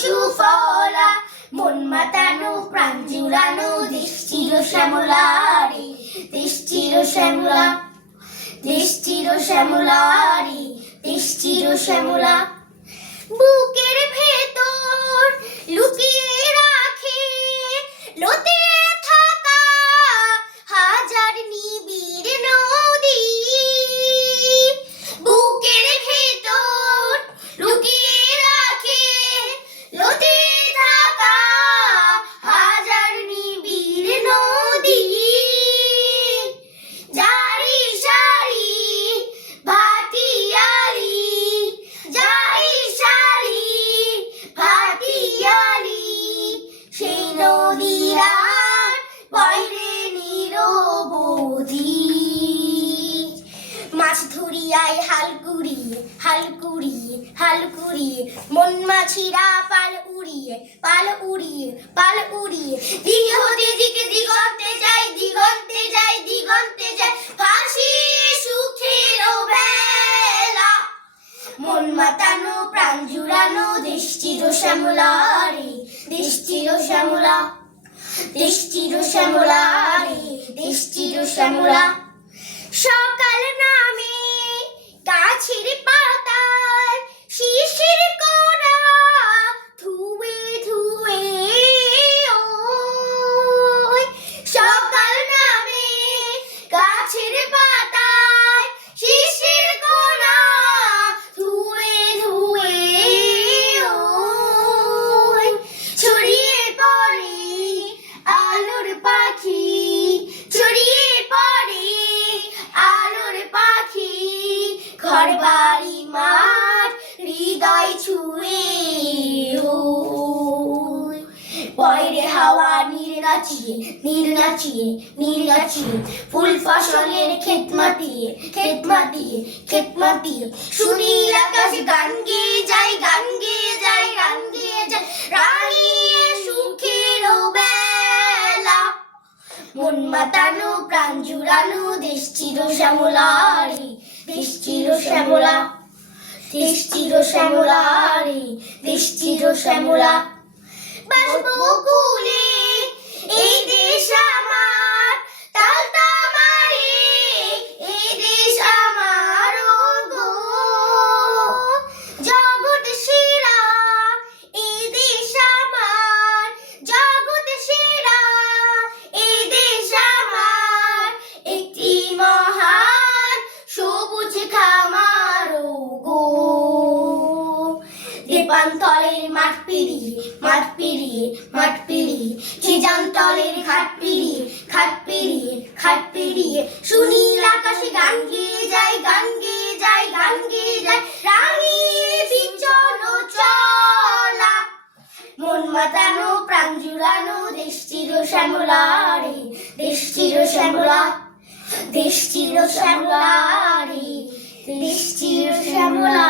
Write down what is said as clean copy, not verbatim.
সুফলা, মন মাতানো প্রাণ জুড়ানো দেশ চির শ্যামলা রে, দেশ চির শ্যামলা, দেশ চির শ্যামলা রে, দেশ চির শ্যামলা। বুকের ভেতর লুকিয়ে রাখে লতিয়ে থাকা হাজার নিবিড় নদী, বুকের ভেতর লুকিয়ে রাখে লতিয়ে থাকা হাজার নিবিড় নদী। জারি সারি ভাটিয়ালি, জারি সারি ভাটিয়ালি, সেই নদীর বাইরে নিরবধি। মাছ ধরিয়ায় হাল কুড়িয়ে, হাল কুড়িয়ে, হাল কুড়িয়ে, মন মাছিরা পাল উড়িয়ে, পাল উড়িয়ে, পাল উড়িয়ে, দিকে হতে দিকে দিগন্তে যায়, দিগন্তে যায়, দিগন্তে যায়, ফাঁসি সুখের বেলা। মন মাতানো প্রাণ জুড়ানো দেশ চির শ্যামলা রে, দেশ চির শ্যামলা, দেশ চির শ্যামলা রে, দেশ চির শ্যামলা। সকাল নামে গাছের পাতায় শিশির কোনা ধুয়ে ধুয়ে, ওই সকাল নামে গাছের পাতায় শিশির কোনা ধুয়ে ধুয়ে, ওই ছড়িয়ে পড়ে আলোর পাখি, ছড়িয়ে পড়ে আলোর পাখি, ঘর বাড়ি মাঠ হৃদয় ছুঁয়ে, ওই পয়রে হাওয়া নীর নাচিয়ে, নীর নাচিয়ে, নীর নাচিয়ে, ফুল ফসলের ক্ষেত মাতিয়ে, ক্ষেত মাতিয়ে, ক্ষেত মাতিয়ে, সুনীল আকাশে গান গেয়ে যায়, গান গেয়ে যায়, গান গেয়ে যায়, রাঙিয়ে সুখের বেলা। মন মাতানো প্রাণ জুড়ানো দেশ চির শ্যামলা রে, দেশ চির শ্যামলা, দেশ চির শ্যামলা রে, দেশ চির শ্যামলা। বাষ্পকুলে এই দেশ আমার, তালতামারে এই দেশ আমার, গো জগৎ সেরা এই দেশ আমার, জগৎ সেরা এই দেশ আমার, একটি মহান সবুজ খামার, গো দেপান্তলের মাঠ পেরিয়ে, মাঠ পেরিয়ে, মাঠ পেরিয়ে, চিজান্তলের ঘাট পেরিয়ে, ঘাট পেরিয়ে, ঘাট পেরিয়ে, সুনীল আকাশে গান গেয়ে যায়, গান গেয়ে যায়, গান গেয়ে যায়, রাঙিয়ে বিচন চলা। মন মাতানো প্রাণ জুড়ানো দেশ চির শ্যামলা রে, দেশ চির শ্যামলা, দেশ চির শ্যামলা রে, দেশ চির শ্যামলা।